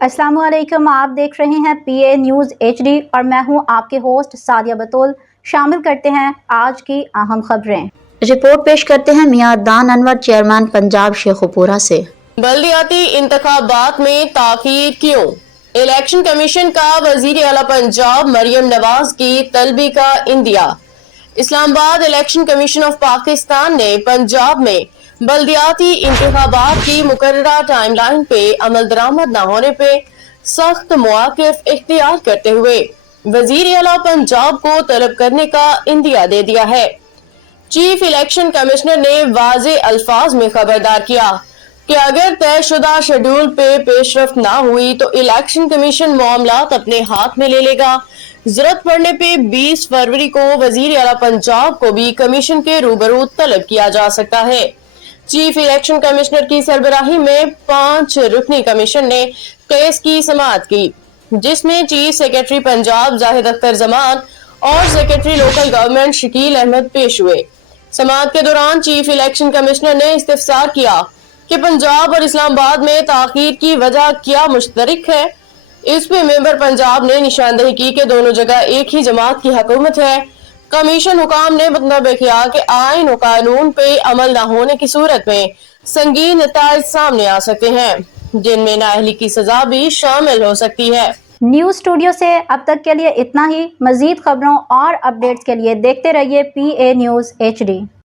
अस्सलाम वालेकुम। आप देख रहे हैं PA न्यूज़ HD और मैं हूं आपके होस्ट सादिया बतूल। शामिल करते हैं आज की अहम खबरें। रिपोर्ट पेश करते हैं मियां दान अनवर, चेयरमैन पंजाब शेखुपुरा से। बल्दियाती इंतखाबात में ताखीर क्यों? इलेक्शन कमीशन का वजीर आला पंजाब मरियम नवाज की तलबी का India. Islamabad election commission of Pakistan ने पंजाब में बल्दियाती इंतखाबात की मुकर्ररा टाइमलाइन पे अमल दरामद न होने पे सख्त मौक़िफ़ इख्तियार करते हुए वजीर आला पंजाब को तलब करने का इंदिया दे दिया है। चीफ इलेक्शन कमिश्नर ने वाज़े अल्फाज में खबरदार किया कि अगर तयशुदा शेड्यूल पे पेशरफ्त ना हुई तो इलेक्शन कमीशन मामलात अपने हाथ में ले लेगा। जरूरत पड़ने पे 20 फरवरी को वजीर आला पंजाब को भी कमीशन के रूबरू तलब किया जा सकता है। चीफ इलेक्शन कमिश्नर की सरबराही में 5 रुकनी कमीशन ने केस की समाअत की, जिसमें चीफ सेक्रेटरी पंजाब जाहिद अख्तर जमान और secretary local government Shakeel Ahmed पेश हुए। समाअत के दौरान चीफ इलेक्शन कमिश्नर ने इस्तिफसार किया कि पंजाब और इस्लामाबाद में ताखीर की वजह क्या मुश्तरक है। इस पे मेंबर पंजाब ने निशानदेही की कि दोनों जगह एक ही जमात की हुकूमत है। कमीशन हुकाम ने मुतनबे किया कि आइन और कानून पे अमल न होने की सूरत में संगीन नताइज सामने आ सकते हैं, जिनमें नाअहली की सजा भी शामिल हो सकती है। न्यूज़ स्टूडियो से अब तक के लिए इतना ही। मजीद खबरों और अपडेट्स के लिए देखते रहिए PA न्यूज़ HD।